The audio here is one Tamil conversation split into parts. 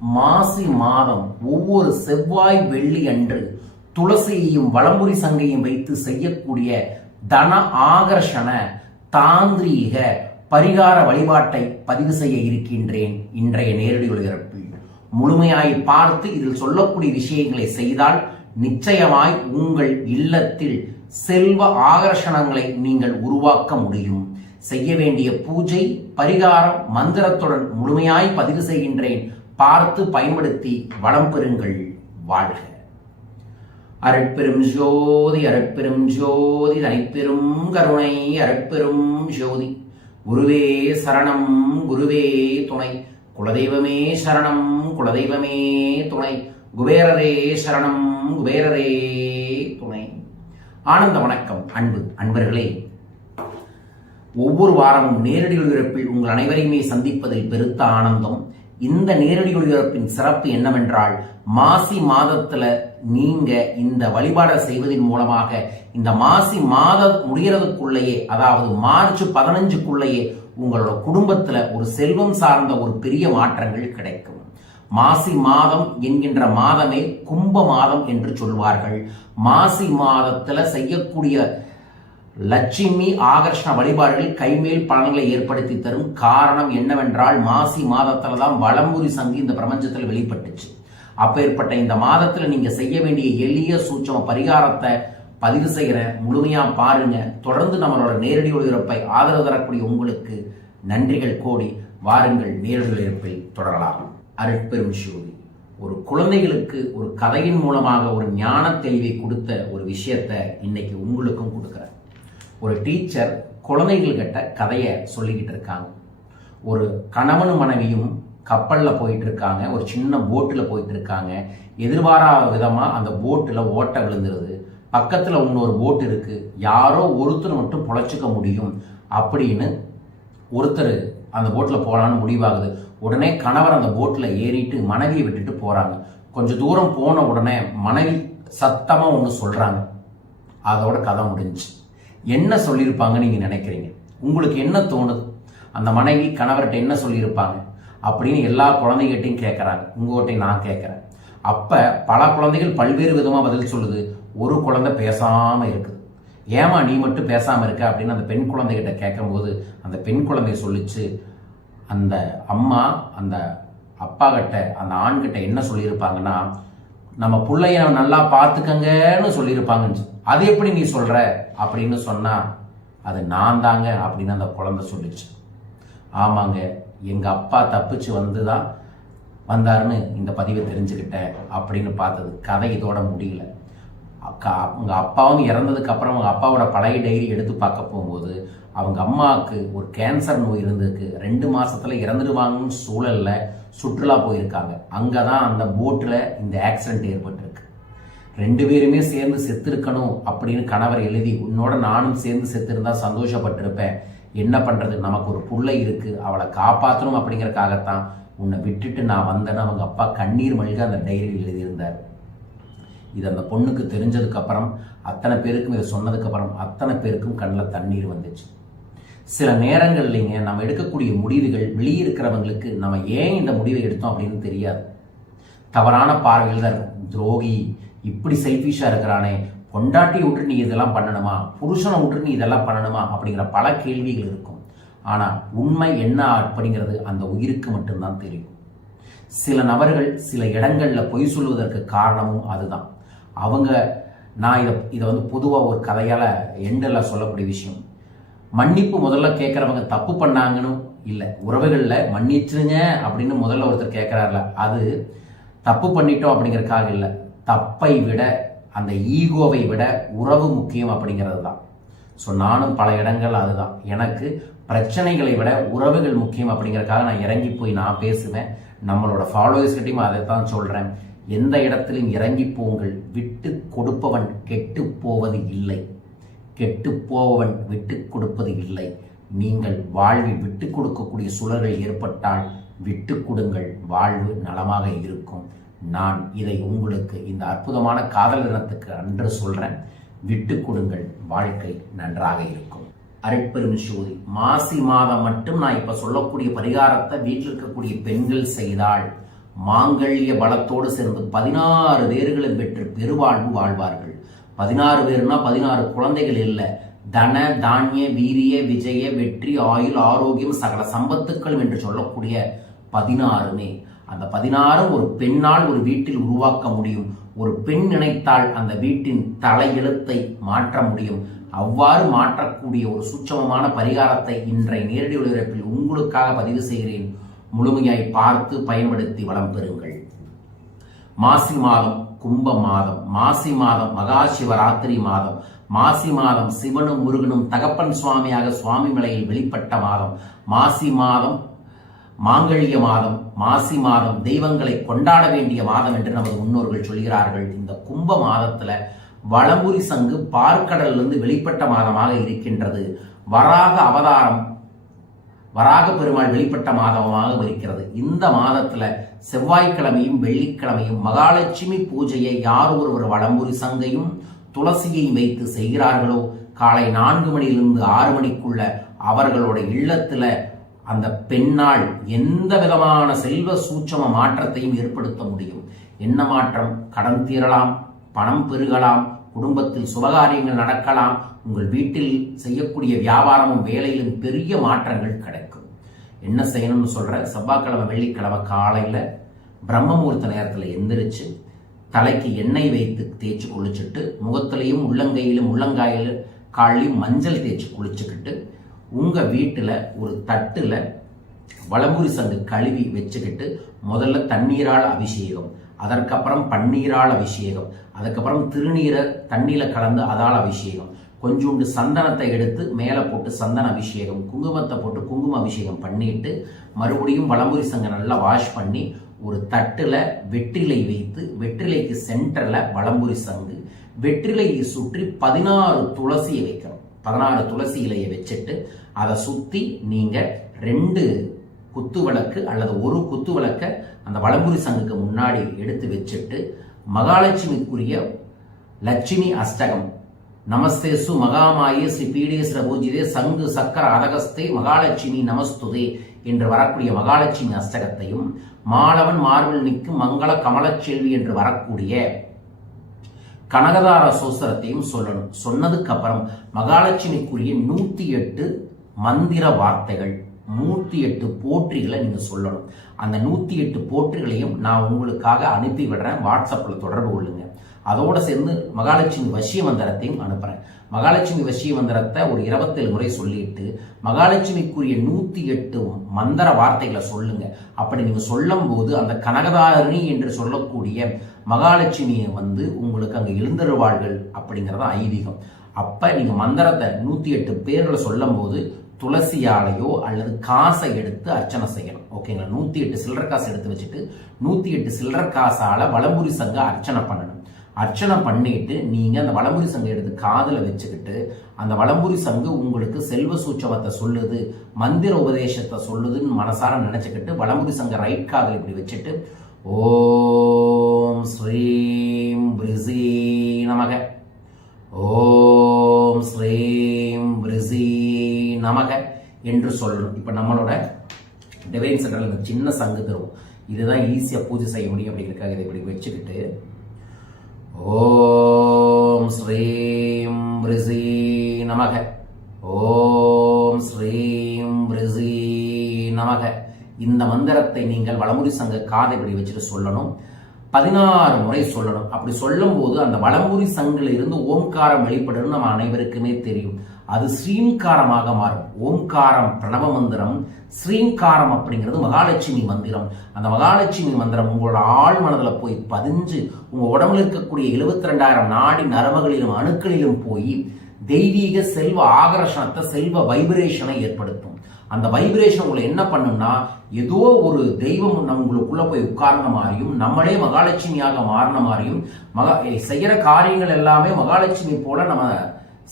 மாசி மாதம் ஒவ்வொரு செவ்வாய் வெள்ளி அன்று துளசியையும் வளம்புரி சங்கையும் வைத்து செய்யக்கூடிய தன ஆகர்ஷண தாந்திரீக பரிகார வழிபாட்டை பதிவு செய்ய இருக்கின்றேன். இன்றைய நேரடி ஒளிபரப்பில் முழுமையாய் பார்த்து இதில் சொல்லக்கூடிய விஷயங்களை செய்தால் நிச்சயமாய் உங்கள் இல்லத்தில் செல்வ ஆகர்ஷணங்களை நீங்கள் உருவாக்க முடியும். செய்ய வேண்டிய பூஜை பரிகாரம் மந்திரத்துடன் முழுமையாய் பதிவு செய்கின்றேன். பார்த்து பயன்படுத்தி வளம் பெறுங்கள் வாழ்க. அருட்பெரும் ஜோதி அருட்பெரும் ஜோதி தனிப்பெரும் கருணை அருட்பெரும் ஜோதி. குருவே சரணம் குருவே துணை. குலதெய்வமே சரணம் குலதெய்வமே துணை. குபேரரே சரணம் குபேரரே துணை. ஆனந்த வணக்கம் அன்பு அன்பர்களே. ஒவ்வொரு வாரமும் நேரடி ஒளிபரப்பில் உங்கள் அனைவரையுமே சந்திப்பதில் பெருத்த ஆனந்தம். இந்த நேரடி ஒளிபரப்பின் சிறப்பு என்னவென்றால் மாசி மாதத்துல நீங்க இந்த வழிபாடை செய்வதன் மூலமாக இந்த மாசி மாதம் முடிகிறதுக்குள்ளேயே அதாவது மார்ச் பதினஞ்சுக்குள்ளேயே உங்களோட குடும்பத்துல ஒரு செல்வம் சார்ந்த ஒரு பெரிய மாற்றங்கள் கிடைக்கும். மாசி மாதம் என்கின்ற மாதமே கும்ப மாதம் என்று சொல்வார்கள். மாசி மாதத்துல செய்யக்கூடிய லட்சுமி ஆகர்ஷண வழிபாடுகள் கைமேல் பலன்களை ஏற்படுத்தி தரும் காரணம் என்னவென்றால் மாசி மாதத்துல தான் வளம்புரி சங்கி இந்த பிரபஞ்சத்தில் வெளிப்பட்டுச்சு. அப்பேற்பட்ட இந்த மாதத்துல நீங்க செய்ய வேண்டிய எளிய சூட்சம பரிகாரத்தை பதிவு செய்கிற முழுமையா பாருங்க. தொடர்ந்து நம்மளோட நேரடி ஒளிபரப்பை ஆதரவு தரக்கூடிய உங்களுக்கு நன்றிகள் கோடி. வாருங்கள் நேரடி ஒளிபரப்பை தொடரலாம். அருட்பெரும் சிவதி ஒரு குழந்தைகளுக்கு ஒரு கதையின் மூலமாக ஒரு ஞான தெளிவை கொடுத்த ஒரு விஷயத்தை இன்னைக்கு உங்களுக்கும் கொடுக்குறேன். ஒரு டீச்சர் குழந்தைகள்கிட்ட கதையை சொல்லிக்கிட்டு இருக்காங்க. ஒரு கணவனும் மனைவியும் கப்பலில் போயிட்டு இருக்காங்க. ஒரு சின்ன போட்டில் போயிட்டு இருக்காங்க. எதிர்பாராத விதமாக அந்த போட்டில் ஓட்டை விழுந்துருது. பக்கத்தில் இன்னொரு போட் இருக்கு. யாரோ ஒருத்தர் மட்டும் பொழைச்சிக்க முடியும் அப்படின்னு ஒருத்தர் அந்த போட்டில் போகலான்னு முடிவாகுது. உடனே கணவர் அந்த போட்டில் ஏறிட்டு மனைவியை விட்டுட்டு போகிறாங்க கொஞ்சம் தூரம் போன உடனே மனைவி சத்தமாக ஒன்று சொல்கிறாங்க அதோட கதை முடிஞ்சு என்ன சொல்லியிருப்பாங்க நீங்கள் நினைக்கிறீங்க? உங்களுக்கு என்ன தோணுது? அந்த மனைவி கணவர்கிட்ட என்ன சொல்லியிருப்பாங்க? அப்படின்னு எல்லா குழந்தைகிட்டையும் கேட்குறாங்க உங்கள்கிட்டையும் நான் கேட்குறேன் அப்போ பல குழந்தைகள் பல்வேறு விதமாக பதில் சொல்லுது. ஒரு குழந்தை பேசாமல் இருக்குது. ஏமா நீ மட்டும் பேசாமல் இருக்க? அப்படின்னு அந்த பெண் குழந்தைகிட்ட கேட்கும்போது அந்த பெண் குழந்தைய சொல்லிச்சு. அந்த அம்மா அந்த அப்பா கிட்ட அந்த ஆண்கிட்ட என்ன சொல்லியிருப்பாங்கன்னா நம்ம பிள்ளைய நல்லா பார்த்துக்கங்கன்னு சொல்லியிருப்பாங்கன்னு அது எப்படி நீ சொல்ற? அப்படின்னு சொன்னா அது நான் தாங்க அப்படின்னு அந்த குழந்தை சொல்லிச்சு. ஆமாங்க எங்க அப்பா தப்பிச்சு வந்து தான் வந்தாருன்னு இந்த பதிவை தெரிஞ்சுக்கிட்டேன் அப்படின்னு பார்த்தது. கதை இதோட முடியல. அக்கா அவங்க அப்பாவும் இறந்ததுக்கு அப்புறம் அவங்க அப்பாவோட பழைய டைரி எடுத்து பார்க்க போகும்போது அவங்க அம்மாவுக்கு ஒரு கேன்சர் நோய் இருந்திருக்கு. ரெண்டு மாசத்துல இறந்துடுவாங்கன்னு சூழல்ல சுற்றுலா போயிருக்காங்க. அங்கே தான் அந்த போட்டில் இந்த ஆக்சிடென்ட் ஏற்பட்டிருக்கு. ரெண்டு பேருமே சேர்ந்து செத்துருக்கணும் அப்படின்னு கணவர் எழுதி உன்னோட நானும் சேர்ந்து செத்துருந்தா சந்தோஷப்பட்டிருப்பேன். என்ன பண்ணுறது நமக்கு ஒரு புள்ளை இருக்குது அவளை காப்பாற்றணும் அப்படிங்கிறக்காகத்தான் உன்னை விட்டுட்டு நான் வந்தேன்னு அவங்க அப்பா கண்ணீர் மல்க அந்த டைரியில் எழுதியிருந்தார். இது அந்த பொண்ணுக்கு தெரிஞ்சதுக்கப்புறம் அத்தனை பேருக்கும் இதை சொன்னதுக்கப்புறம் அத்தனை பேருக்கும் கண்ணில் தண்ணீர் வந்துச்சு. சில நேரங்கள்லைங்க நம்ம எடுக்கக்கூடிய முடிவுகள் வெளியிருக்கிறவங்களுக்கு நம்ம ஏன் இந்த முடிவை எடுத்தோம் அப்படின்னு தெரியாது. தவறான பார்வையில் தான் இருக்கும். துரோகி இப்படி செல்ஃபிஷாக இருக்கிறானே பொண்டாட்டியை விட்டு நீ இதெல்லாம் பண்ணணுமா? புருஷனை விட்டு நீ இதெல்லாம் பண்ணணுமா? அப்படிங்கிற பல கேள்விகள் இருக்கும். ஆனால் உண்மை என்ன அப்படிங்கிறது அந்த உயிருக்கு மட்டும்தான் தெரியும். சில நபர்கள் சில இடங்களில் பொய் சொல்வதற்கு காரணமும் அதுதான். அவங்க நான் இதை இதை வந்து பொதுவாக ஒரு கதையால் எண்டில் சொல்லக்கூடிய விஷயம். மன்னிப்பு முதல்ல கேட்குறவங்க தப்பு பண்ணாங்கன்னு இல்லை. உறவுகளில் மன்னிச்சிருங்க அப்படின்னு முதல்ல ஒருத்தர் கேட்குறாருல அது தப்பு பண்ணிட்டோம் அப்படிங்கிறக்காக இல்லை. தப்பை விட அந்த ஈகோவை விட உறவு முக்கியம் அப்படிங்கிறது தான். ஸோ நானும் பல இடங்கள் அதுதான். எனக்கு பிரச்சனைகளை விட உறவுகள் முக்கியம் அப்படிங்கிறதுக்காக நான் இறங்கி போய் நான் பேசுவேன். நம்மளோட ஃபாலோவர்ஸ்கிட்டையும் அதை தான் சொல்கிறேன் எந்த இடத்திலும் இறங்கி போங்கள். விட்டு கொடுப்பவன் கெட்டு போவது இல்லை. கெட்டு போவன் விட்டு கொடுப்பது இல்லை. நீங்கள் வாழ்வில் விட்டு கொடுக்கக்கூடிய சூழல்கள் ஏற்பட்டால் விட்டு கொடுங்கள். வாழ்வு நலமாக இருக்கும். நான் இதை உங்களுக்கு இந்த அற்புதமான காதல் தினத்துக்கு அன்று சொல்றேன். விட்டு கொடுங்கள். வாழ்க்கை நன்றாக இருக்கும். அருட்பெரும் சூரி மாசி மாதம் மட்டும் நான் இப்ப சொல்லக்கூடிய பரிகாரத்தை வீட்டில் இருக்கக்கூடிய பெண்கள் செய்தால் மாங்கல்ய பலத்தோடு சேர்ந்து பதினாறு பேர்களும் பெற்று பெருவாழ்வு வாழ்வார்கள். பதினாறு பேர்னா பதினாறு குழந்தைகள் இல்லை. தன தானிய வீரிய விஜய வெற்றி ஆயுள் ஆரோக்கியம் சகல சம்பத்துக்களும் என்று சொல்லக்கூடிய பதினாறுமே. அந்த பதினாறும் ஒரு பெண்ணால் ஒரு வீட்டில் உருவாக்க முடியும். ஒரு பெண் நினைத்தால் அந்த வீட்டின் தலையெழுத்தை மாற்ற முடியும். அவ்வாறு மாற்றக்கூடிய ஒரு சுட்சமமான பரிகாரத்தை இன்றைய நேரடி ஒளிபரப்பில் உங்களுக்காக பதிவு செய்கிறேன். முழுமையாய் பார்த்து பயன்படுத்தி வளம் பெறுங்கள். மாசி மாதம் கும்ப மாதம் மாசி மாதம் மகா சிவராத்திரி மாதம் மாசி மாதம் சிவனும் முருகனும் தகப்பன் சுவாமியாக சுவாமி மலையில் வெளிப்பட்ட மாதம் மாசி மாதம் மாங்கல்ய மாதம் மாசி மாதம் தெய்வங்களை கொண்டாட வேண்டிய மாதம் என்று நமது முன்னோர்கள் சொல்கிறார்கள். இந்த கும்ப மாதத்துல வளம்புரி சங்கு பார்க்கடலிருந்து வெளிப்பட்ட மாதமாக இருக்கின்றது. வராக அவதாரம் வராக பெருமாள் வெளிப்பட்ட மாதமாக இருக்கிறது. இந்த மாதத்துல செவ்வாய்க்கிழமையும் வெள்ளிக்கிழமையும் மகாலட்சுமி பூஜையை யார் ஒருவர் வளம்புரி சங்கையும் துளசியை வைத்து செய்கிறார்களோ காலை நான்கு மணியிலிருந்து ஆறு மணிக்குள்ள அவர்களோட இல்லத்துல அந்த பெண்ணால் எந்த விதமான செல்வ சூட்சம மாற்றத்தையும் ஏற்படுத்த முடியும். என்ன மாற்றம்? கடன் தீரலாம் பணம் பெருகலாம் குடும்பத்தில் சுபகாரியங்கள் நடக்கலாம் உங்கள் வீட்டில் செய்யக்கூடிய வியாபாரமும் வேலையிலும் பெரிய மாற்றங்கள் கிடைக்கும். என்ன செய்யணும்னு சொல்ற? செவ்வாய்க்கிழமை வெள்ளிக்கிழமை காலையில பிரம்மமுகூர்த்த நேரத்தில் எந்திரிச்சு தலைக்கு எண்ணெய் வைத்து தேய்ச்சி குளிச்சுட்டு முகத்திலையும் உள்ளங்கையிலும் உள்ளங்காயிலும் காலையும் மஞ்சள் தேய்ச்சி குளிச்சுக்கிட்டு உங்கள் வீட்டில் ஒரு தட்டில் வளமுறி சங்கு கழுவி வச்சுக்கிட்டு முதல்ல தண்ணீரால் அபிஷேகம் அதற்கப்புறம் பன்னீரால் அபிஷேகம் அதுக்கப்புறம் திருநீரை தண்ணியில் கலந்து அதால் அபிஷேகம். கொஞ்சோண்டு சந்தனத்தை எடுத்து மேலே போட்டு சந்தன அபிஷேகம் குங்குமத்தை போட்டு குங்கும அபிஷேகம் பண்ணிட்டு மறுபடியும் வளமுறி சங்கை நல்லா வாஷ் பண்ணி ஒரு தட்டில் வெற்றிலை வைத்து வெற்றிலைக்கு சென்டரில் வளம்புரி சங்கு வெற்றிலையை சுற்றி பதினாறு துளசியை வைக்கணும். பதினாறு துளசி இலையை வச்சுட்டு அதை சுற்றி நீங்கள் ரெண்டு குத்து விளக்கு அல்லது ஒரு குத்து விளக்க அந்த வளம்புரி சங்குக்கு முன்னாடி எடுத்து வச்சுட்டு மகாலட்சுமிக்குரிய லட்சுமி அஷ்டகம். நமஸ்தேசு மகாமாயே ஸ்ரீ பீடேஸ்வர பூஜிதே சங்கு சக்கர அதகஸ்தே மகாலட்சுமி நமஸ்துதே என்று வரக்கூடிய மகாலட்சுமி அஷ்டகத்தையும் மாலவன் மார்பில் நிற்கும் மங்கள கமலச்செல்வி என்று வரக்கூடிய கனகதார சோசரத்தையும் சொல்லணும். சொன்னதுக்கு அப்புறம் மகாலட்சுமிக்குரிய நூற்றி எட்டு மந்திர வார்த்தைகள் நூற்றி எட்டு போற்றிகளை நீங்கள் சொல்லணும். அந்த நூற்றி எட்டு போற்றிகளையும் நான் உங்களுக்காக அனுப்பி விடுறேன். வாட்ஸ்அப்பில் தொடர்பு கொள்ளுங்க. அதோடு சேர்ந்து மகாலட்சுமி வசிய மந்திரத்தையும் அனுப்புகிறேன் மகாலட்சுமி வசிய மந்திரத்தை ஒரு இருபத்தேழு முறை சொல்லிட்டு மகாலட்சுமிக்குரிய நூற்றி எட்டு மந்திர வார்த்தைகளை சொல்லுங்க. அப்படி நீங்கள் சொல்லும் போது அந்த கனகதாரணி என்று சொல்லக்கூடிய மகாலட்சுமியை வந்து உங்களுக்கு அங்கே எழுந்தருவாள்கள் அப்படிங்கிறது ஐதீகம். அப்போ நீங்கள் மந்திரத்தை நூற்றி எட்டு பேரில் சொல்லும் போது துளசியாலையோ அல்லது காசை எடுத்து அர்ச்சனை செய்யணும். ஓகேங்களா? நூற்றி எட்டு சில்லற காசு எடுத்து வச்சுட்டு நூற்றி எட்டு சில்லற காசால் வளம்புரி சங்க அர்ச்சனை பண்ணணும். அர்ச்சனை பண்ணிட்டு நீங்கள் அந்த வளம்புரி சங்கம் எடுத்து காதில் வச்சுக்கிட்டு அந்த வளம்புரி சங்கு உங்களுக்கு செல்வ சூச்சவத்தை சொல்லுது மந்திர உபதேசத்தை சொல்லுதுன்னு மனசார நினச்சிக்கிட்டு வளம்புரி சங்க ரைட் காதில் இப்படி வச்சுட்டு ஓ ஓம் ஸ்ரீம் பிரிசி நமக. ஓம் ஸ்ரீம் பிரிசி நமக என்று சொல்லணும் இப்போ நம்மளோட டிவைன் சென்டரில் சின்ன சங்கு தருவோம் இதுதான் ஈஸியாக பூஜை செய்ய முடியும் அப்படிங்கிறதுக்காக இதை இப்படி வச்சுக்கிட்டு ஓம் ஸ்ரீம் ரிசி நமக. ஓம் ஸ்ரீம் ரிசி நமக. இந்த மந்திரத்தை நீங்கள் வளமுறை சங்க காதை இப்படி வச்சுட்டு சொல்லணும். பதினாறு முறை சொல்லணும். அப்படி சொல்லும் போது அந்த வளமுறை சங்கில் இருந்து ஓம்காரம் வெளிப்படும் நம்ம அனைவருக்குமே தெரியும். அது ஸ்ரீங்காரமாக மாறும். ஓம்காரம் பிரணவ மந்திரம் ஸ்ரீங்காரம் அப்படிங்கிறது மகாலட்சுமி மந்திரம். அந்த மகாலட்சுமி மந்திரம் உங்களோட ஆள் மனதில் போய் பதிஞ்சு உங்க உடம்புல இருக்கக்கூடிய எழுபத்தி ரெண்டாயிரம் நாடி நரம்புகளிலும் அணுக்களிலும் போய் தெய்வீக செல்வ ஆகர்ஷணத்தை செல்வ வைப்ரேஷனை ஏற்படுத்தும். அந்த வைப்ரேஷன் உங்களை என்ன பண்ணும்னா ஏதோ ஒரு தெய்வம் நம்மளுக்குள்ள போய் உட்கார்ந்த மாதிரியும் நம்மளே மகாலட்சுமியாக மாறின மாதிரியும் மகா செய்யற காரியங்கள் எல்லாமே மகாலட்சுமி போல நம்ம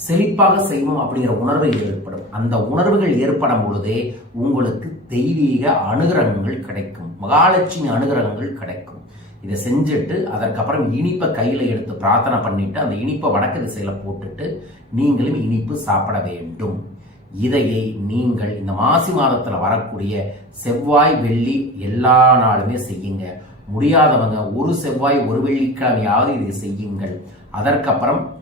செழிப்பாக செய்வோம் அப்படிங்கிற உணர்வு ஏற்படும். அந்த உணர்வுகள் ஏற்படும் பொழுதே உங்களுக்கு தெய்வீக அனுகிரகங்கள் கிடைக்கும். மகாலட்சுமி அனுகிரகங்கள் கிடைக்கும். இதை செஞ்சுட்டு அதற்கப்புறம் இனிப்பை கையில் எடுத்து பிரார்த்தனை பண்ணிட்டு அந்த இனிப்பை வடக்கு திசையில் போட்டுட்டு நீங்களும் இனிப்பு சாப்பிட வேண்டும். இதையை நீங்கள் இந்த மாசி மாதத்தில் வரக்கூடிய செவ்வாய் வெள்ளி எல்லா நாளுமே செய்யுங்க. முடியாதவங்க ஒரு செவ்வாய் ஒரு வெள்ளிக்கிழமையாவது இதை செய்யுங்கள். அதற்கப்புறம்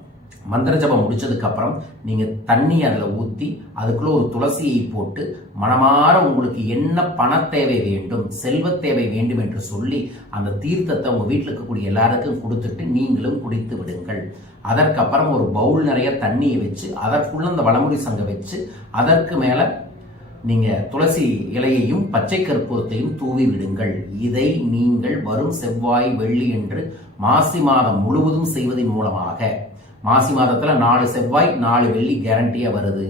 மந்திர ஜபம் முடிச்சதுக்கப்புறம் நீங்கள் தண்ணி அதில் ஊற்றி அதுக்குள்ளே ஒரு துளசியை போட்டு மனமாற உங்களுக்கு என்ன பண தேவை வேண்டும் செல்வ தேவை வேண்டும் என்று சொல்லி அந்த தீர்த்தத்தை உங்கள் வீட்டில் இருக்கக்கூடிய எல்லாருக்கும் கொடுத்துட்டு நீங்களும் குடித்து விடுங்கள். அதற்கப்புறம் ஒரு பவுல் நிறைய தண்ணியை வச்சு அதற்குள்ள அந்த வளமுடி சங்க வச்சு அதற்கு மேலே நீங்கள் துளசி இலையையும் பச்சை கற்பூரத்தையும் தூவி விடுங்கள். இதை நீங்கள் வரும் செவ்வாய் வெள்ளி என்று மாசி மாதம் முழுவதும் செய்வதன் மூலமாக மாசி மாதத்தில் நாலு செவ்வாய் நாலு வெள்ளி கேரண்டியாக வருது.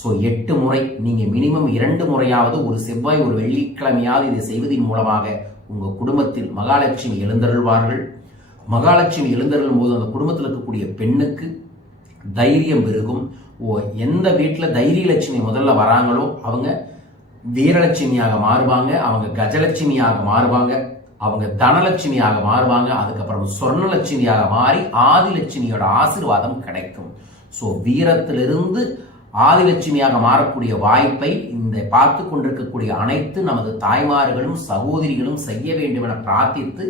ஸோ எட்டு முறை நீங்கள் மினிமம் இரண்டு முறையாவது ஒரு செவ்வாய் ஒரு வெள்ளிக்கிழமையாவது இதை செய்வதன் மூலமாக உங்கள் குடும்பத்தில் மகாலட்சுமி எழுந்தருள்வார்கள். மகாலட்சுமி எழுந்தருளும் போது அந்த குடும்பத்தில் இருக்கக்கூடிய பெண்ணுக்கு தைரியம் பெருகும். ஓ எந்த வீட்டில் தைரியலட்சுமி முதல்ல வராங்களோ அவங்க வீரலட்சுமியாக மாறுவாங்க அவங்க கஜலட்சுமியாக மாறுவாங்க. அவங்க தனலட்சுமியாக மாறுவாங்க அதுக்கப்புறம் சொர்ணலட்சுமியாக மாறி ஆதிலட்சுமியோட ஆசிர்வாதம் கிடைக்கும். ஸோ வீரத்திலிருந்து ஆதிலட்சுமியாக மாறக்கூடிய வாய்ப்பை இந்த பார்த்து கொண்டிருக்கக்கூடிய அனைத்து நமது தாய்மார்களும் சகோதரிகளும் செய்ய வேண்டும் என பிரார்த்தித்து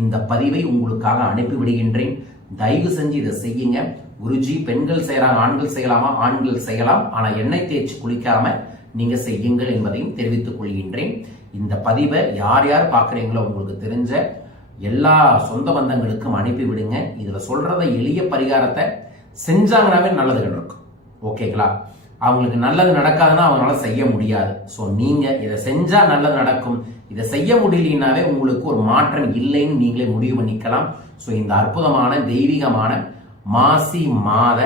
இந்த பதிவை உங்களுக்காக அனுப்பிவிடுகின்றேன் தயவு செஞ்சு இதை செய்யுங்க. குருஜி பெண்கள் செய்யறாங்க ஆண்கள் செய்யலாமா? ஆண்கள் செய்யலாம். ஆனால் எண்ணெய் தேய்ச்சி குளிக்காம நீங்க செய்யுங்கள் என்பதையும் தெரிவித்துக் கொள்கின்றேன். இந்த பதிவை யார் யார் பார்க்குறீங்களோ உங்களுக்கு தெரிஞ்ச எல்லா சொந்த பந்தங்களுக்கும் அனுப்பி விடுங்க. இதில் சொல்கிறத எளிய பரிகாரத்தை செஞ்சாங்கனாவே நல்லதுகள் இருக்கும். ஓகேங்களா அவங்களுக்கு நல்லது நடக்காதுன்னா அவங்களால செய்ய முடியாது. ஸோ நீங்க இதை செஞ்சா நல்லது நடக்கும். இதை செய்ய முடியலனாவே உங்களுக்கு ஒரு மாற்றம் இல்லைன்னு நீங்களே முடிவு பண்ணிக்கலாம். ஸோ இந்த அற்புதமான தெய்வீகமான மாசி மாத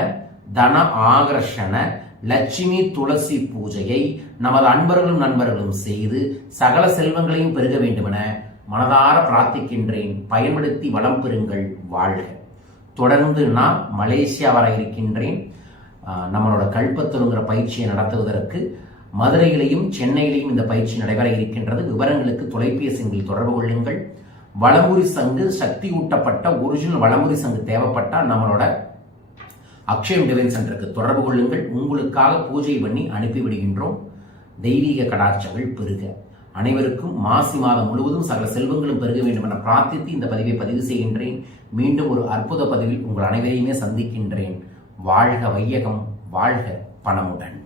தன ஆகர்ஷண லட்சுமி துளசி பூஜையை நமது அன்பர்களும் நண்பர்களும் செய்து சகல செல்வங்களையும் பெருக வேண்டுமென மனதார பிரார்த்திக்கின்றேன். பயன்படுத்தி வளம் பெறுங்கள் வாழ்க. தொடர்ந்து நான் மலேசியா வர இருக்கின்றேன். நம்மளோட கல்பத்தொழுங்கிற பயிற்சியை நடத்துவதற்கு மதுரையிலையும் சென்னையிலையும் இந்த பயிற்சி நடைபெற இருக்கின்றது. விவரங்களுக்கு தொலைபேசியில் தொடர்பு கொள்ளுங்கள். வளமுறி சங்கு சக்தி ஊட்டப்பட்ட ஒரிஜினல் வளமுறி சங்கு தேவைப்பட்டால் நம்மளோட அக்ஷயம் டிவைன் சென்டருக்கு தொடர்பு கொள்ளுங்கள். உங்களுக்காக பூஜை பண்ணி அனுப்பிவிடுகின்றோம் தெய்வீக கடாட்சங்கள் பெருக. அனைவருக்கும் மாசி மாதம் முழுவதும் சகல செல்வங்களும் பெருக வேண்டும் என பிரார்த்தித்து இந்த பதிவை பதிவு செய்கின்றேன். மீண்டும் ஒரு அற்புத பதிவில் உங்கள் அனைவரையுமே சந்திக்கின்றேன். வாழ்க வையகம் வாழ்க பணமுடன்.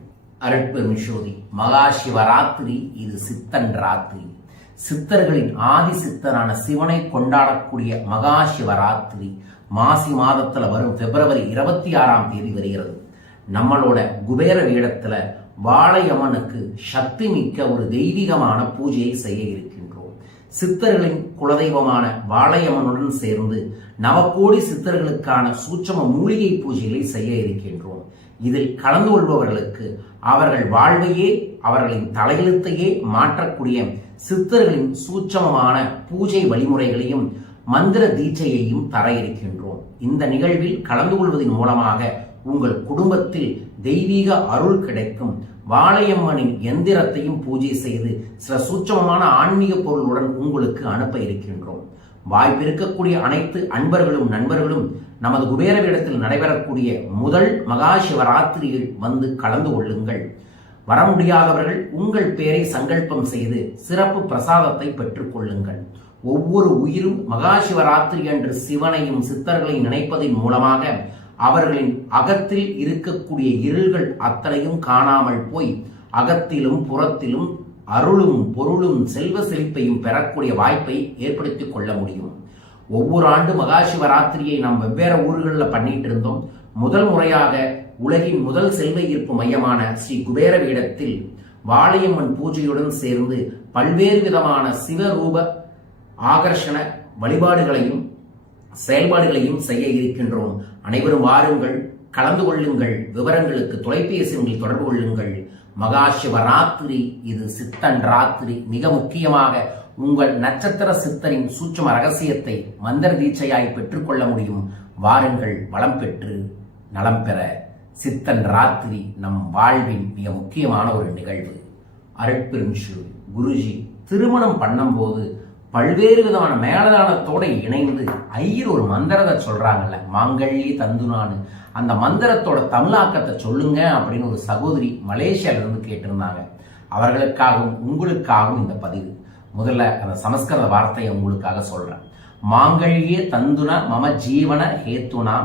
அருட்பெருமிஷோதி மகா சிவராத்திரி இது சித்தன் ராத்திரி. சித்தர்களின் ஆதி சித்தரான சிவனை கொண்டாடக்கூடிய மகா சிவராத்திரி மாசி மாதத்துல வரும் பிப்ரவரி இருபத்தி ஆறாம் தேதி வருகிறது. நம்மளோட குபேர வேடத்துல வாழையம்மனுக்கு சக்தி மிக்க ஒரு தெய்வீகமான பூஜையை செய்ய இருக்கின்றோம். சித்தர்களின் குலதெய்வமான வாழையம்மனுடன் சேர்ந்து நவக்கோடி சித்தர்களுக்கான சூட்சம மூலிகை பூஜைகளை செய்ய இருக்கின்றோம். இதில் கலந்து கொள்பவர்களுக்கு அவர்கள் வாழ்வையே அவர்களின் தலையெழுத்தையே மாற்றக்கூடிய சித்தர்களின் சூட்சமமான பூஜை வழிமுறைகளையும் மந்திர தீட்சையையும் தர இருக்கின்றோம். இந்த நிகழ்வில் கலந்து கொள்வதன் மூலமாக உங்கள் குடும்பத்தில் தெய்வீக அருள் கிடைக்கும். வாழையம்மனின் எந்திரத்தையும் பூஜை செய்து சில சூட்சமமான ஆன்மீக பொருளுடன் உங்களுக்கு அனுப்ப இருக்கின்றோம். வாய்ப்பிருக்கக்கூடிய அனைத்து அன்பர்களும் நண்பர்களும் நமது குபேரவிடத்தில் நடைபெறக்கூடிய முதல் மகா சிவராத்திரியில் வந்து கலந்து கொள்ளுங்கள். வர முடியாதவர்கள் உங்கள் பெயரை சங்கல்பம் செய்து சிறப்பு பிரசாதத்தை பெற்றுக்கொள்ளுங்கள் ஒவ்வொரு உயிரும் மகாசிவராத்திரி என்ற அன்று சிவனையும் சித்தர்களையும் நினைப்பதன் மூலமாக அவர்களின் அகத்தில் இருக்கக்கூடிய இருள்கள் அத்தனையும் காணாமல் போய் அகத்திலும் புறத்திலும் அருளும் பொருளும் செல்வ செழிப்பையும் பெறக்கூடிய வாய்ப்பை ஏற்படுத்திக் கொள்ள முடியும். ஒவ்வொரு ஆண்டு மகாசிவராத்திரியை நாம் வெவ்வேறு ஊர்களில் பண்ணிட்டு இருந்தோம். முதல் முறையாக உலகின் முதல் செல்வ ஈர்ப்பு மையமான ஸ்ரீ குபேர பீடத்தில் வாளையம்மன் பூஜையுடன் சேர்ந்து பல்வேறு விதமான சிவரூப ஆகர்ஷண வழிபாடுகளையும் செயல்பாடுகளையும் செய்ய இருக்கின்றோம். அனைவரும் வாருங்கள் கலந்து கொள்ளுங்கள் விவரங்களுக்கு தொலைபேசிகளில் தொடர்பு கொள்ளுங்கள். மகாசிவராத்திரி இது சித்தன் ராத்திரி. மிக முக்கியமாக உங்கள் நட்சத்திர சித்தரின் சூட்சும ரகசியத்தை மந்திர தீட்சையாய் பெற்றுக்கொள்ள முடியும். வாருங்கள் வளம் பெற்று நலம் பெற. சித்தன் ராத்திரி நம் வாழ்வின் மிக முக்கியமான ஒரு நிகழ்வு. அருட்பெரும் குருஜி திருமணம் பண்ணும்போது பல்வேறு விதமான மேலதானத்தோடு இணைந்து ஐயர் ஒரு மந்திரத்தை சொல்கிறாங்கல்ல மாங்கல்லி தந்துனான்னு. அந்த மந்திரத்தோட தமிழாக்கத்தை சொல்லுங்க அப்படின்னு ஒரு சகோதரி மலேசியாவிலிருந்து கேட்டிருந்தாங்க. அவர்களுக்காகவும் உங்களுக்காகவும் இந்த பதிவு. முதல்ல அந்த சமஸ்கிருத வார்த்தையை உங்களுக்காக சொல்கிறேன் மாங்கல்யே தந்துன மம ஜீவன ஹேத்துனா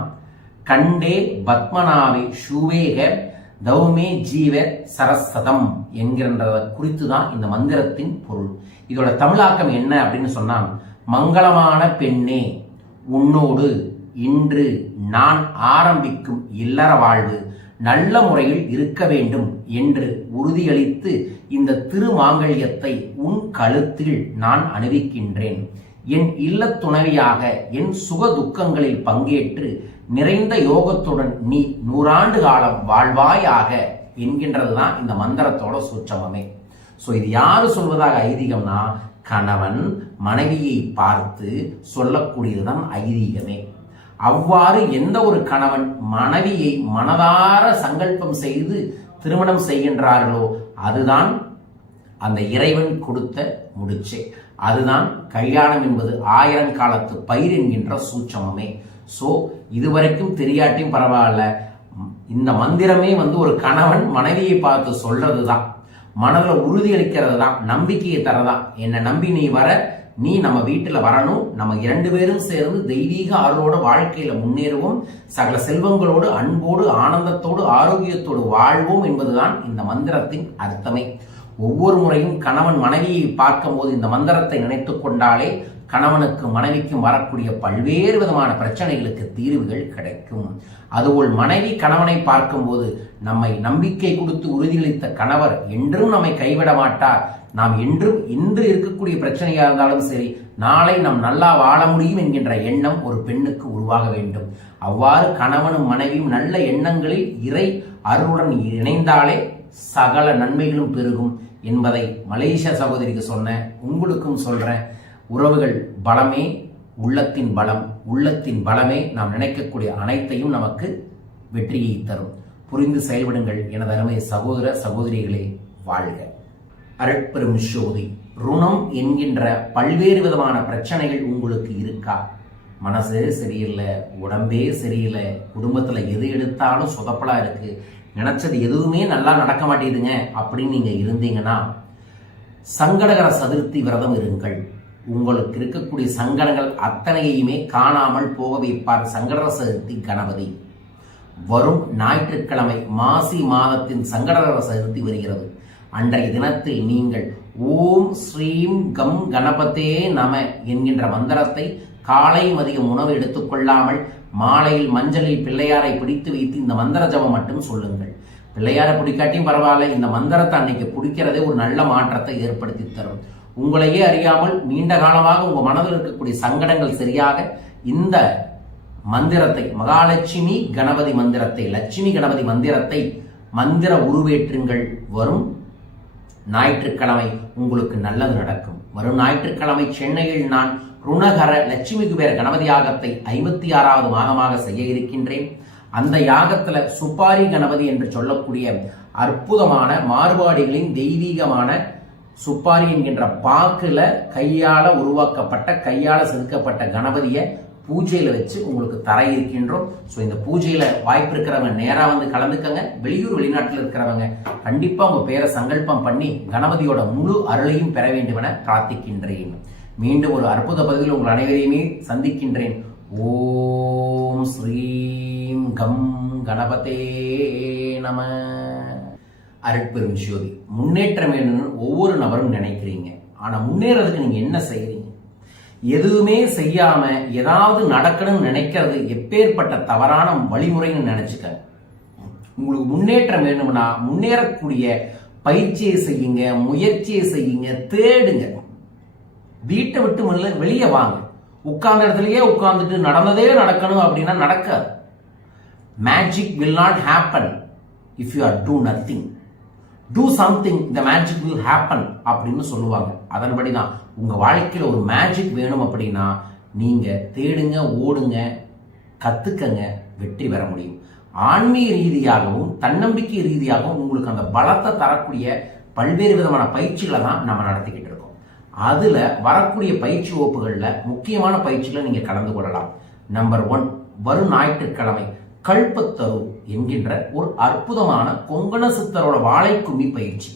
கண்டே பத்மனாவே ஷூவேக தௌமே ஜீவ சரஸ்வதம் என்கின்றத குறித்து தான் இந்த மந்திரத்தின் பொருள். இதோட தமிழாக்கம் என்ன அப்படின்னு சொன்னான் மங்களமான பெண்ணே உன்னோடு இன்று நான் ஆரம்பிக்கும் இல்லற வாழ்வு நல்ல முறையில் இருக்க வேண்டும் என்று உறுதியளித்து இந்த திருமாங்கல்யத்தை உன் கழுத்தில் நான் அணிவிக்கின்றேன். என் இல்லத் துணைவியாக என் சுக துக்கங்களில் பங்கேற்று நிறைந்த யோகத்துடன் நீ நூறாண்டு காலம் வாழ்வாயாக என்கின்றதுதான் இந்த மந்திரத்தோட சூட்சமமே. ஸோ இது யாரு சொல்வதாக ஐதீகம்னா கணவன் மனைவியை பார்த்து சொல்லக்கூடியதுதான் ஐதீகமே. அவ்வாறு எந்த ஒரு கணவன் மனைவியை மனதார சங்கல்பம் செய்து திருமணம் செய்கின்றார்களோ அதுதான் அந்த இறைவன் கொடுத்த முடிச்சே. அதுதான் கல்யாணம் என்பது ஆயிரங்காலத்து பயிர் என்கின்ற சூட்சமமே. ஸோ இதுவரைக்கும் தெரியாட்டியும் பரவாயில்ல. இந்த மந்திரமே வந்து ஒரு கணவன் மனைவியை பார்த்து சொல்றது தான் மனதில் உறுதி அளிக்கிறது தான் நம்பிக்கையை தரதான். என்னை நம்பி நீ வர நீ நம்ம வீட்டில் வரணும். நம்ம இரண்டு பேரும் சேர்ந்து தெய்வீக அருளோட வாழ்க்கையில் முன்னேறுவோம். சகல செல்வங்களோடு அன்போடு ஆனந்தத்தோடு ஆரோக்கியத்தோடு வாழ்வோம் என்பதுதான் இந்த மந்திரத்தின் அர்த்தமே. ஒவ்வொரு முறையும் கணவன் மனைவியை பார்க்கும்போது இந்த மந்திரத்தை நினைத்து கொண்டாலே கணவனுக்கும் மனைவிக்கும் வரக்கூடிய பல்வேறு விதமான பிரச்சனைகளுக்கு தீர்வுகள் கிடைக்கும். அதுபோல் மனைவி கணவனை பார்க்கும்போது நம்மை நம்பிக்கை கொடுத்து உறுதியளித்த கணவர் என்றும் நம்மை கைவிட மாட்டார். நாம் என்றும் இன்று இருக்கக்கூடிய பிரச்சனையாக இருந்தாலும் சரி நாளை நாம் நல்லா வாழ முடியும் என்கின்ற எண்ணம் ஒரு பெண்ணுக்கு உருவாக வேண்டும். அவ்வாறு கணவனும் மனைவியும் நல்ல எண்ணங்களில் இறை அருளுடன் இணைந்தாலே சகல நன்மைகளும் பெருகும். என்பதை மலேசிய சகோதரிக்கு சொன்னேன் உங்களுக்கும் சொல்கிறேன் உறவுகள் பலமே உள்ளத்தின் பலம் உள்ளத்தின் பலமே நாம் நினைக்கக்கூடிய அனைத்தையும் நமக்கு வெற்றியை தரும். புரிந்து செயல்படுங்கள் எனது அருமை சகோதர சகோதரிகளே வாழ்க. அருட்பெரும் சோதி ருணம் என்கின்ற பல்வேறு விதமான பிரச்சனைகள் உங்களுக்கு இருக்கா? மனசு சரியில்லை உடம்பே சரியில்லை குடும்பத்தில் எது எடுத்தாலும் சொதப்பலாக இருக்குது நினச்சது எதுவுமே நல்லா நடக்க மாட்டேங்குதுங்க அப்படின்னு நீங்கள் இருந்தீங்கன்னா சங்கடகர சதுர்த்தி விரதம் இருங்கள். உங்களுக்கு இருக்கக்கூடிய சங்கடங்கள் அத்தனையுமே காணாமல் போக வைப்பார் சங்கடகர சதுர்த்தி கணபதி. வரும் ஞாயிற்றுக்கிழமை மாசி மாதத்தின் சங்கடகர சதுர்த்தி வருகிறது. அன்றைய தினத்தில் நீங்கள் ஓம் ஸ்ரீம் கம் கணபதே நம என்கின்ற மந்திரத்தை காலை மதியம் உணவு எடுத்துக்கொள்ளாமல் மாலையில் மஞ்சளில் பிள்ளையாரை பிடித்து வைத்து இந்த மந்திர ஜபம் மட்டும் சொல்லுங்கள். பிள்ளையாரை பிடிக்காட்டியும் பரவாயில்ல இந்த மந்திரத்தை அன்னைக்கு பிடிக்கிறதே ஒரு நல்ல மாற்றத்தை ஏற்படுத்தி தரும். உங்களையே அறியாமல் நீண்ட காலமாக உங்க மனதில் இருக்கக்கூடிய சங்கடங்கள் சரியாக இந்த மந்திரத்தை மகாலட்சுமி கணபதி மந்திரத்தை லட்சுமி கணபதி மந்திரத்தை மந்திர உருவேற்றுங்கள். வரும் ஞாயிற்றுக்கிழமை உங்களுக்கு நல்லது நடக்கும். வரும் ஞாயிற்றுக்கிழமை சென்னையில் நான் ருணகர லட்சுமி குபேர கணபதி யாகத்தை ஐம்பத்தி ஆறாவது மாதமாக செய்ய இருக்கின்றேன். அந்த யாகத்துல சுப்பாரி கணபதி என்று சொல்லக்கூடிய அற்புதமான மார்பாடிகளின் தெய்வீகமான சுப்பாரி என்கின்ற பாக்குல கையால உருவாக்கப்பட்ட கையால செதுக்கப்பட்ட கணபதியை பூஜையில வச்சு உங்களுக்கு தர இருக்கின்றோம். ஸோ இந்த பூஜையில வாய்ப்பு இருக்கிறவங்க நேரா வந்து கலந்துக்கங்க. வெளியூர் வெளிநாட்டில் இருக்கிறவங்க கண்டிப்பா உங்க பேரை சங்கல்பம் பண்ணி கணபதியோட முழு அருளையும் பெற வேண்டும் என பிரார்த்திக்கின்றேன். மீண்டும் ஒரு அற்புத பதிவில் உங்கள் அனைவரையுமே சந்திக்கின்றேன். ஓம் ஸ்ரீம் கம் கணபதே நம. அருட்பெரும் ஜோதி முன்னேற்றம் வேணும்னு ஒவ்வொரு நபரும் நினைக்கிறீங்க. ஆனால் முன்னேறதுக்கு நீங்கள் என்ன செய்கிறீங்க எதுவுமே செய்யாம ஏதாவது நடக்கணும்னு நினைக்கிறது எப்பேற்பட்ட தவறான வழிமுறைன்னு நினைச்சுக்க உங்களுக்கு முன்னேற்றம் வேணும்னா முன்னேறக்கூடிய பயிற்சியை செய்யுங்க முயற்சியை செய்யுங்க தேடுங்க. வீட்டை விட்டு முதல்ல வெளியே வாங்க. உட்கார்ந்த இடத்துலயே உட்கார்ந்துட்டு நடந்ததே நடக்கணும் அப்படின்னா நடக்காது. Magic will not happen if you are do nothing do something the magic will happen அப்படின்னு சொல்லுவாங்க. அதன்படி தான் உங்கள் வாழ்க்கையில் ஒரு மேஜிக் வேணும் அப்படின்னா நீங்கள் தேடுங்க ஓடுங்க கற்றுக்கங்க வெற்றி பெற முடியும். ஆன்மீக ரீதியாகவும் தன்னம்பிக்கை ரீதியாகவும் உங்களுக்கு அந்த பலத்தை தரக்கூடிய பல்வேறு விதமான பயிற்சிகளை தான் நம்ம நடத்திக்கிட்டு இருக்கோம். அதில் வரக்கூடிய பயிற்சி வகுப்புகளில் முக்கியமான பயிற்சிகளை நீங்கள் கலந்து கொள்ளலாம். நம்பர் ஒன் வரும் ஞாயிற்றுக்கிழமை கல்பத்தரு என்கின்ற ஒரு அற்புதமான கொங்கண சித்தரோட வாழைக்கும்மி பயிற்சி.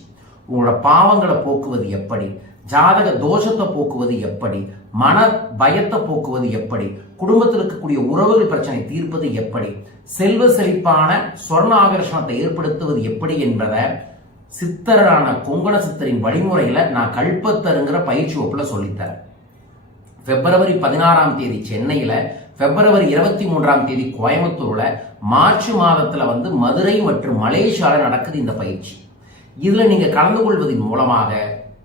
உங்களோட பாவங்களை போக்குவது எப்படி? ஜாதக தோஷத்தை போக்குவது எப்படி? மன பயத்தை போக்குவது எப்படி? குடும்பத்தில் இருக்கக்கூடிய உறவுகள் பிரச்சனை தீர்ப்பது எப்படி? செல்வ செழிப்பான சொர்ண ஆகர்ஷணத்தை ஏற்படுத்துவது எப்படி என்பதை சித்தரான கொங்கண சித்தரின் வழிமுறையில நான் கல்பத்தருங்கிற பயிற்சி வகுப்புல சொல்லித்தரேன். பிப்ரவரி பதினாறாம் தேதி சென்னையில பிப்ரவரி இருபத்தி மூன்றாம் தேதி கோயம்புத்தூர்ல மார்ச் மாதத்துல வந்து மதுரை மற்றும் மலேசியால நடக்குது இந்த பயிற்சி. இதுல நீங்க கலந்து கொள்வதன் மூலமாக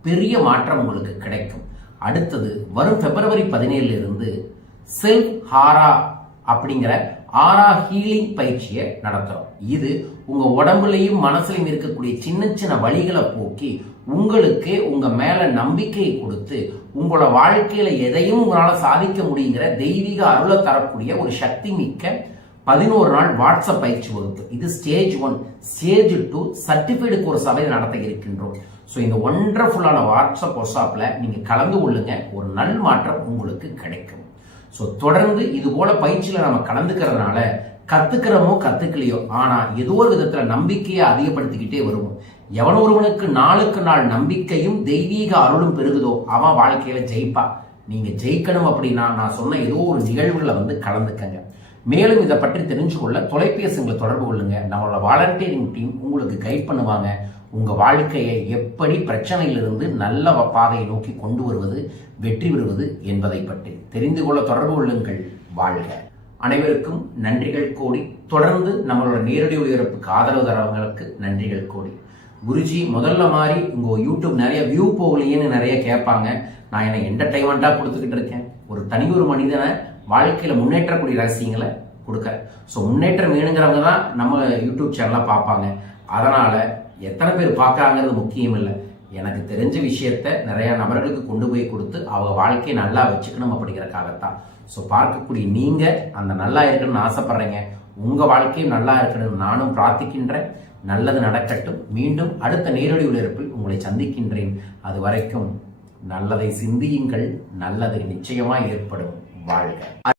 பெரிய மாற்றம் உங்களுக்கு கிடைக்கும். அடுத்தது வரும் பிப்ரவரி பதினேழுல இருந்து செல்ஃப் ஹாரா அப்படிங்கிற ஆரா ஹீலிங் பயிற்சியை நடத்துகிறோம் இது உங்கள் உடம்புலையும் மனசுலையும் இருக்கக்கூடிய சின்ன சின்ன வழிகளை போக்கி உங்களுக்கு உங்கள் மேலே நம்பிக்கையை கொடுத்து உங்களோட வாழ்க்கையில் எதையும் உங்களால் சாதிக்க முடியுங்கிற தெய்வீக அருளை தரக்கூடிய ஒரு சக்தி மிக்க பதினோரு நாள் வாட்ஸ்அப் பயிற்சி வகுப்பு. இது stage one stage two certified கோர்ஸாவே நடத்த இருக்கின்றோம். ஸோ இந்த ஒண்டர்ஃபுல்லான வாட்ஸ்அப் ஒர்க்ஷாப்ல நீங்கள் கலந்து கொள்ளுங்க. ஒரு நல் மாற்றம் உங்களுக்கு கிடைக்கும். ஸோ தொடர்ந்து இது போல பயிற்சியில் நம்ம கலந்துக்கிறதுனால கத்துக்கிறோமோ கத்துக்கலையோ ஆனா ஏதோ ஒரு விதத்துல நம்பிக்கையை அதிகப்படுத்திக்கிட்டே வருவோம். எவன் ஒருவனுக்கு நாளுக்கு நாள் நம்பிக்கையும் தெய்வீக அருளும் பெருகுதோ அவன் வாழ்க்கையில ஜெயிப்பா. நீங்க ஜெயிக்கணும் அப்படின்னா நான் சொன்ன ஏதோ ஒரு நிகழ்வுகளை வந்து கலந்துக்கங்க. மேலும் இதை பற்றி தெரிஞ்சு கொள்ள தொலைபேசிங்களை தொடர்பு கொள்ளுங்க. நம்மளோட வாலண்டியரிங் டீம் உங்களுக்கு கைட் பண்ணுவாங்க. உங்கள் வாழ்க்கையை எப்படி பிரச்சனையிலிருந்து நல்ல பாதையை நோக்கி கொண்டு வருவது வெற்றி பெறுவது என்பதை பற்றி தெரிந்து கொள்ள தொடர்பு கொள்ளுங்கள் வாழ்க. அனைவருக்கும் நன்றிகள் கோடி. தொடர்ந்து நம்மளோட நேரடி ஒளிபரப்புக்கு ஆதரவு தரவங்களுக்கு நன்றிகள் கோடி. குருஜி முதல்ல மாதிரி உங்கள் யூடியூப் நிறைய வியூ போகலையேன்னு நிறைய கேட்பாங்க. நான் என்னை என்டர்டைன்மெண்ட்டாக கொடுத்துக்கிட்டு இருக்கேன். ஒரு தனி ஒரு மனிதனை வாழ்க்கையில் முன்னேற்றக்கூடிய ரகசியங்களை கொடுக்க ஸோ முன்னேற்றம் வேணுங்கிறவங்க தான் நம்ம யூடியூப் சேனலை பார்ப்பாங்க. அதனால் எத்தனை பேர் பார்க்குறாங்கிறது முக்கியம் இல்லை எனக்கு தெரிஞ்ச விஷயத்த நிறைய நபர்களுக்கு கொண்டு போய் கொடுத்து அவங்க வாழ்க்கையை நல்லா வச்சுக்கணும் அப்படிங்கிறக்காகத்தான். ஸோ பார்க்கக்கூடிய நீங்கள் அந்த நல்லா இருக்கணும்னு ஆசைப்படுறீங்க. உங்கள் வாழ்க்கையும் நல்லா இருக்கணும்னு நானும் பிரார்த்திக்கின்றேன். நல்லது நடக்கட்டும். மீண்டும் அடுத்த நேரடி ஒளிபரப்பில் உங்களை சந்திக்கின்றேன். அது வரைக்கும் நல்லதை சிந்தியுங்கள். நல்லது நிச்சயமாக ஏற்படும். வாழ்க.